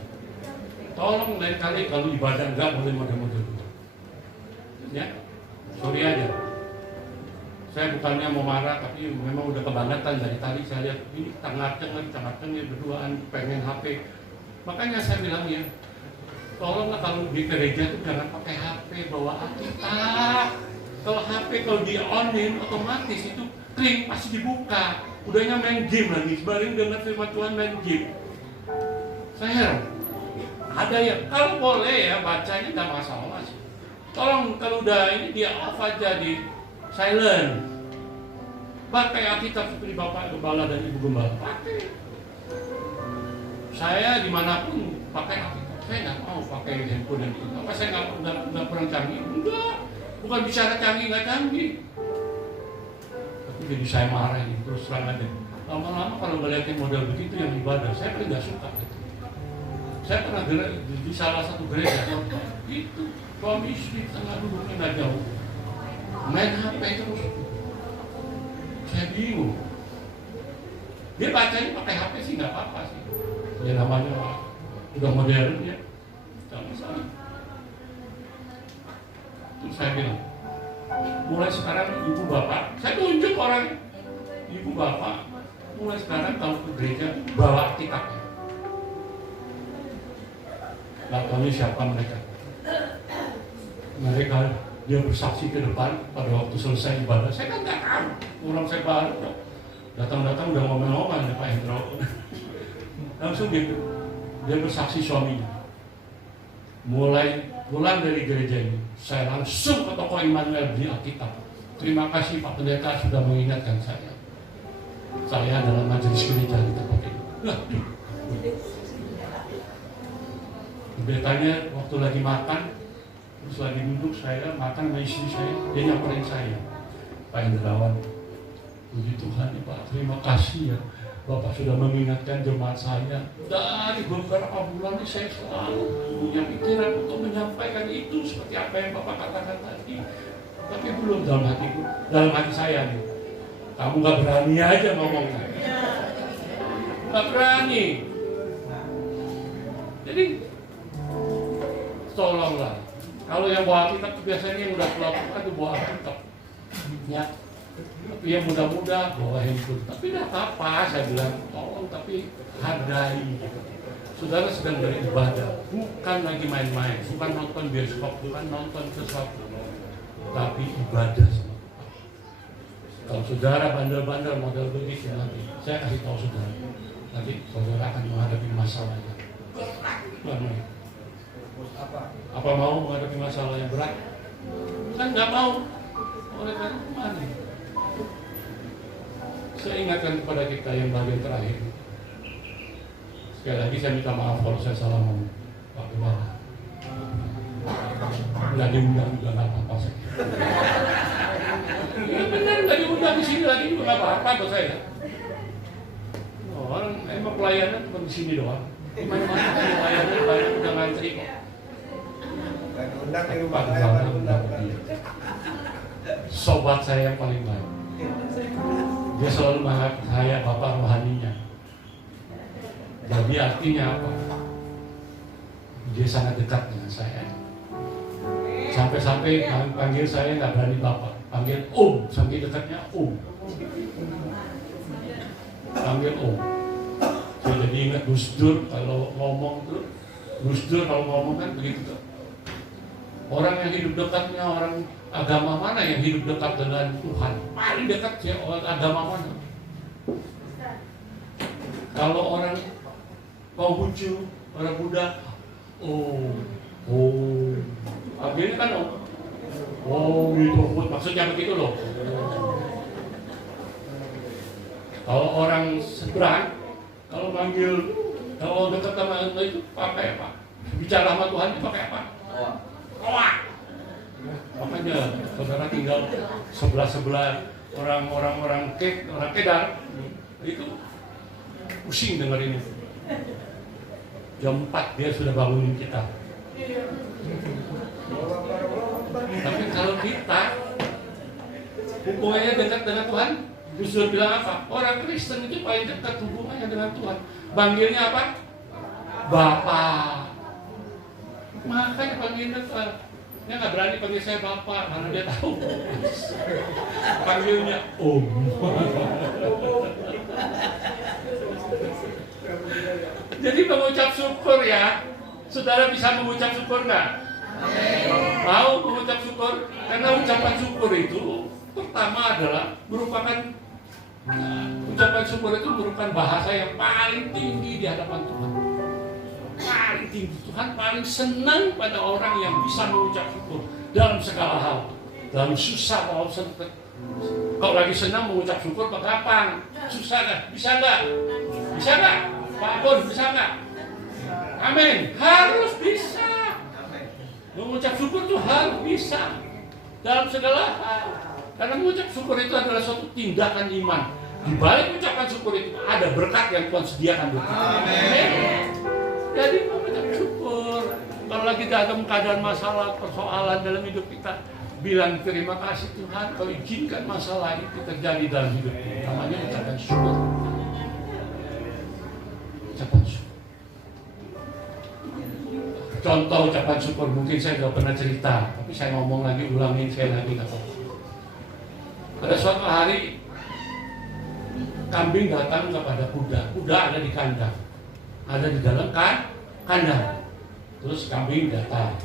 Tolong lain kali kalau ibadah nggak boleh model-model. Ya, sorry aja. Saya bukannya mau marah, tapi memang udah kebangetan dari tadi saya lihat ini tengah-tengah berduaan pengen HP. Makanya saya bilang ya, tolonglah kalau di gereja itu jangan pakai HP, bawa Alkitab. Kalau HP kalau di-on-in otomatis itu klik pasti dibuka. Udahnya main game lagi, sebaring dengan firman Tuhan main game. Saya heran. Ada yang kalau boleh ya bacanya nggak masalah sih. Tolong kalau udah ini dia off aja di silent. Pakai Alkitab seperti Bapak Gembala dan Ibu Gembala. Pakai. Saya dimanapun pakai Alkitab. Saya nggak mau pakai handphone dan itu. Apa saya nggak pernah canggih? Enggak. Bukan bicara canggih nggak canggih, tapi jadi saya marah ini terus terang aja. Lama-lama kalau ngeliatin model begitu yang ibadah, saya paling nggak suka gitu. Saya pernah di salah satu gereja itu suami istri tengah duduknya nggak jauh, main HP terus. Saya bingung. Dia bacanya pakai HP sih nggak apa-apa sih. Ya namanya udah modern ya, nggak masalah. Terus saya bilang, mulai sekarang ibu bapak, saya tunjuk orang ibu bapak, mulai sekarang kalau ke gereja bawa Alkitabnya. Nggak tahu siapa mereka. Mereka dia bersaksi ke depan pada waktu selesai ibadah. Saya kan nggak tahu, orang saya baru datang-datang udah ngomong-ngomong Pak Hendro. Langsung dia bersaksi suaminya. Mulai pulang dari gereja ini, saya langsung ke toko Immanuel beli Alkitab. Terima kasih Pak Pendeta sudah mengingatkan saya. Saya dalam majelis gereja di tempat ini. Pendetanya waktu lagi makan, terus lagi duduk saya makan sama istri saya, dia nyamperin saya. Pak Hendrawan, puji Tuhan ya Pak, terima kasih ya. Bapak sudah mengingatkan jemaat saya. Dari beberapa bulan ini saya selalu punya pikiran untuk menyampaikan itu seperti apa yang Bapak katakan tadi. Tapi belum dalam hatiku, dalam hati saya nih. Kamu gak berani aja ngomongnya. Gak berani. Jadi tolonglah. Kalau yang bawa Alkitab biasanya yang udah tua itu bawa Alkitab. Ya. Tapi yang muda-muda bawa handphone. Tapi tidak apa-apa, saya bilang tolong tapi hargai. Saudara sedang beribadah, bukan lagi main-main, bukan nonton bioskop, bukan nonton sesuatu, tapi ibadah. Kalau saudara bandel-bandel model begitu nanti, saya kasih tahu saudara, nanti saudara akan menghadapi masalahnya. Apa mau menghadapi masalah yang berat? Kan nggak mau. Oleh karena kemana? Saya ingatkan kepada kita yang bagian terakhir. Sekali lagi saya minta maaf kalau saya salah ngomong, Pak Gembala. Nggak diundang juga nggak apa-apa saya. Ya benar, nggak diundang di sini lagi juga nggak apa-apa buat saya. Orang emang pelayanan cuma di sini doang. Di mana-mana pelayanan udah ngantri kok. Undang di rumah saya, undang. Sobat saya yang paling baik. Dia selalu menganggap saya bapak rohaninya. Jadi artinya apa? Dia sangat dekat dengan saya. Sampai-sampai panggil saya nggak berani bapak, panggil om, saking dekatnya om. Panggil om. Saya jadi ingat Gus Dur kalau ngomong tuh, Gus Dur kalau ngomong kan begitu tuh. Orang yang hidup dekatnya, orang agama mana yang hidup dekat dengan Tuhan? Paling dekat ya orang agama mana? Kalau orang Konghucu, orang Buddha, akhirnya kan gitu, maksudnya begitu loh. Kalau orang seberang, kalau manggil, kalau dekat sama itu pakai apa? Bicara sama Tuhan itu pakai apa? Wah. Makanya saudara tinggal sebelah orang kedar itu pusing dengerin itu. Jam 4 dia sudah bangunin kita. Tapi kalau kita hubungannya dekat dengan Tuhan, Gus Dur bilang apa? Orang Kristen itu paling dekat hubungannya dengan Tuhan. Panggilnya apa? Bapak. Makanya panggil dekat. Dia nggak berani panggil saya bapak karena dia tahu. Panggilnya om. Jadi mengucap syukur ya, saudara bisa mengucap syukur nggak? Mau mengucap syukur? Karena ucapan syukur itu pertama adalah merupakan ucapan syukur itu merupakan bahasa yang paling tinggi di hadapan Tuhan. Paling tinggi, Tuhan paling senang pada orang yang bisa mengucap syukur dalam segala hal. Dalam susah mau senang. Kalau lagi senang mengucap syukur kapan? Susah nggak? Bisa nggak? Bisa nggak? Pak Bon, bisa nggak? Amin. Harus bisa. Mengucap syukur itu harus bisa dalam segala hal. Karena mengucap syukur itu adalah suatu tindakan iman. Di balik ucapan syukur itu ada berkat yang Tuhan sediakan buat kita. Amin. Jadi mengucap syukur. Kalau lagi dalam keadaan masalah, persoalan dalam hidup kita, bilang terima kasih Tuhan kau izinkan masalah itu terjadi dalam hidup kita. Namanya ucapan syukur. Ucapan syukur. Contoh ucapan syukur mungkin saya sudah pernah cerita, tapi saya ngomong lagi, ulangin saya lagi nggak apa-apa. Pada suatu hari kambing datang kepada kuda. Kuda ada di kandang, ada di dalam kandang. Terus kambing datang,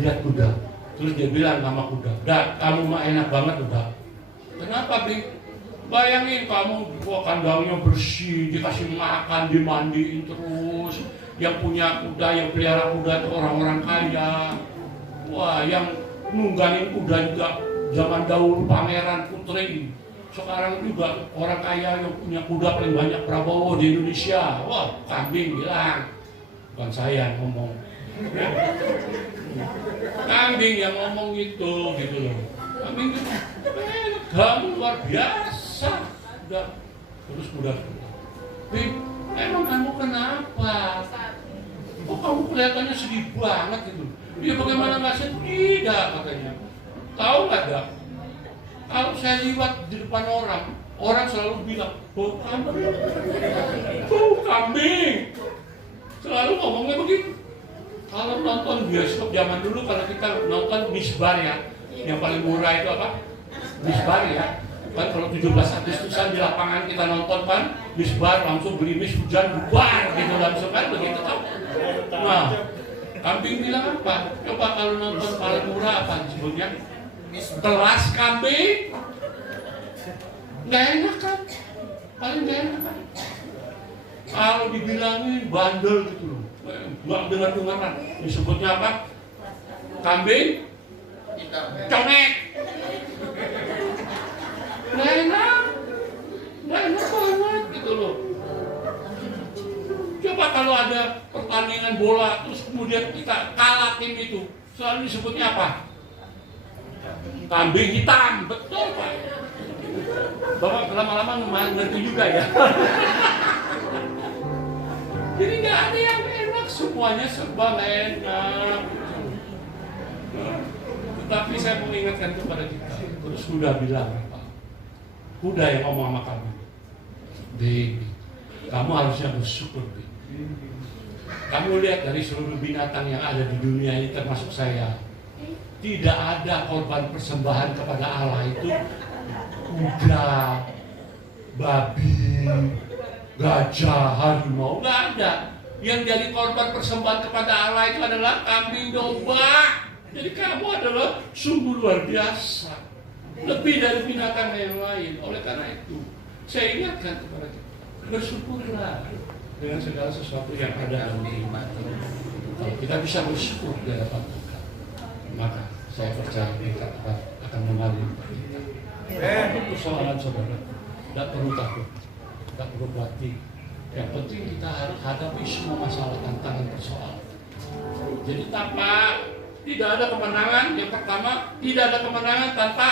lihat kuda. Terus dia bilang sama kuda, "Dak, kamu mah enak banget udah." Kenapa, Bing? Bayangin kamu, kandangnya bersih, dikasih makan, dimandiin terus. Yang punya kuda, yang pelihara kuda itu orang-orang kaya. Wah, yang nungganin kuda juga zaman dahulu pangeran putri. Sekarang juga orang kaya yang punya kuda paling banyak Prabowo di Indonesia. Wah, kambing bilang, bukan saya yang ngomong. Kambing yang ngomong gitu loh. Kambing itu kamu luar biasa. Udah terus kuda. Bing, emang kamu kenapa? Kok kamu kelihatannya sedih banget gitu? Dia bagaimana nggak sedih dah katanya. Tahu nggak dah? Kalau saya lewat di depan orang selalu bilang, "Oh kambing, oh kambing." Selalu ngomongnya begitu. Kalau nonton bioskop zaman dulu, kalau kita nonton Misbar ya, yang paling murah itu apa? Misbar ya. Kan kalau 17 Agustusan di lapangan kita nonton kan, Misbar langsung gerimis hujan bubar gitu langsung kan begitu tau. Nah, kambing bilang apa? Coba kalau nonton paling murah apa disebutnya? Kelas kambing. Nggak enak kan? Paling nggak enak kan? Kalau dibilangin bandel gitu loh, nggak dengar-dengaran. Disebutnya apa? Kambing congek. Nggak enak banget gitu loh. Coba Coba kalau ada pertandingan bola terus kemudian kita kalah tim itu, selalu disebutnya apa? Kambing hitam, betul Pak. Bapak lama-lama ngerti juga ya. Jadi nggak ada yang enak, semuanya serba enak. Tetapi saya mengingatkan kepada kita, terus kuda bilang, Pak, kuda yang ngomong sama kamu, baby, kamu harusnya bersyukur, baby. Kamu lihat dari seluruh binatang yang ada di dunia ini termasuk saya, tidak ada korban persembahan kepada Allah itu kuda, babi, gajah, harimau, nggak ada. Yang jadi korban persembahan kepada Allah itu adalah kambing domba. Jadi kamu adalah sungguh luar biasa, lebih dari binatang yang lain. Oleh karena itu, saya ingatkan kepada kita, bersyukurlah dengan segala sesuatu yang ada dalam iman. Kalau kita bisa bersyukur di hadapan Tuhan, maka saya percaya kita akan mengalir kita. Untuk persoalan saudara, tidak perlu takut, tidak perlu khawatir. Yang penting kita harus hadapi semua masalah, tantangan, persoalan. Jadi tidak ada kemenangan. Yang pertama, tidak ada kemenangan tanpa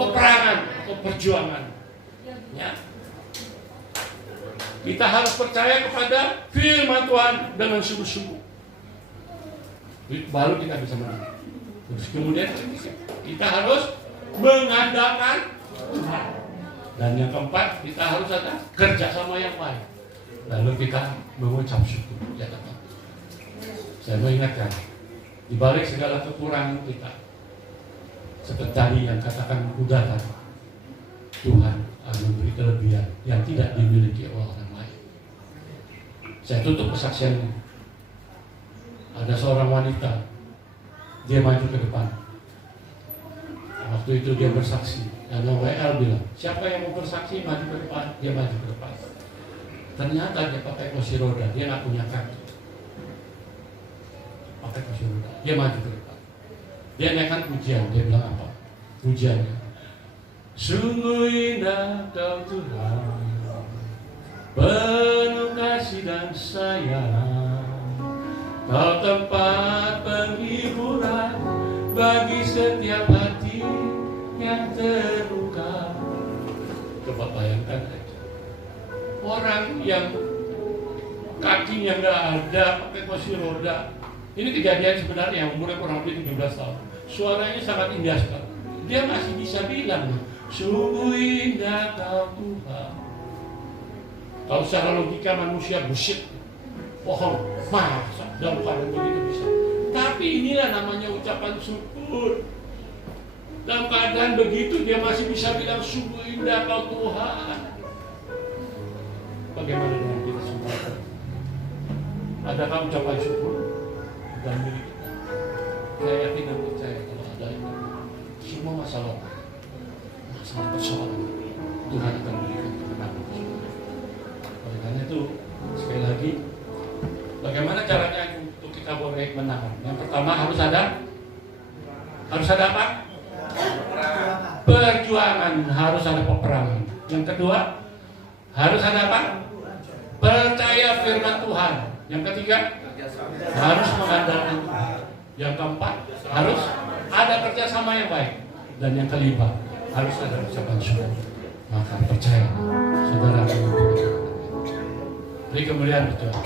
peperangan atau perjuangan. Ya. Kita harus percaya kepada firman Tuhan dengan sungguh-sungguh. Baru kita bisa menang. Terus kemudian kita harus mengandalkan Tuhan. Dan yang keempat, kita harus ada kerjasama yang baik. Lalu kita mengucap syukur. Ya, teman. Saya mengingatkan, di balik segala kekurangan kita, seperti tadi yang katakan kuda tadi, Tuhan akan memberi kelebihan yang tidak dimiliki oleh orang lain. Saya tutup kesaksian ini. Ada seorang wanita, dia maju ke depan. Waktu itu dia bersaksi, dan WL bilang, siapa yang mau bersaksi maju ke depan, dia maju ke depan. Ternyata dia pakai kursi roda, dia nggak punya kaki. Pakai kursi roda, dia maju ke depan. Dia naikkan pujian, dia bilang apa? Pujiannya, sungguh indah Kau Tuhan, penuh kasih dan sayang. Kau tempat penghiburan bagi setiap hati yang terluka. Coba bayangkan aja, orang yang kakinya nggak ada, pakai kursi roda. Ini kejadian sebenarnya yang umurnya kurang lebih 17 tahun. Suaranya sangat indah sekali. Dia masih bisa bilang, sungguh indah Kau Tuhan. Kalau secara logika manusia bullshit, bohong, masa dalam keadaan begitu bisa. Tapi inilah namanya ucapan syukur. Dalam keadaan begitu dia masih bisa bilang sungguh indah Kau Tuhan. Bagaimana dengan kita semua? Adakah ucapan syukur dalam diri kita? Saya yakin dan percaya kalau ada itu, semua masalah persoalan Tuhan akan berikan kemenangan. Oleh karena itu, sekali lagi, bagaimana caranya untuk kita boleh menang? Yang pertama harus ada apa? Perjuangan, harus ada peperangan. Yang kedua, harus ada apa? Percaya firman Tuhan. Yang ketiga, harus mengandalkan Tuhan. Yang keempat, harus ada kerjasama yang baik. Dan yang kelima, harus ada ucapan syukur. Maka percaya, saudara, beri kemuliaan Tuhan.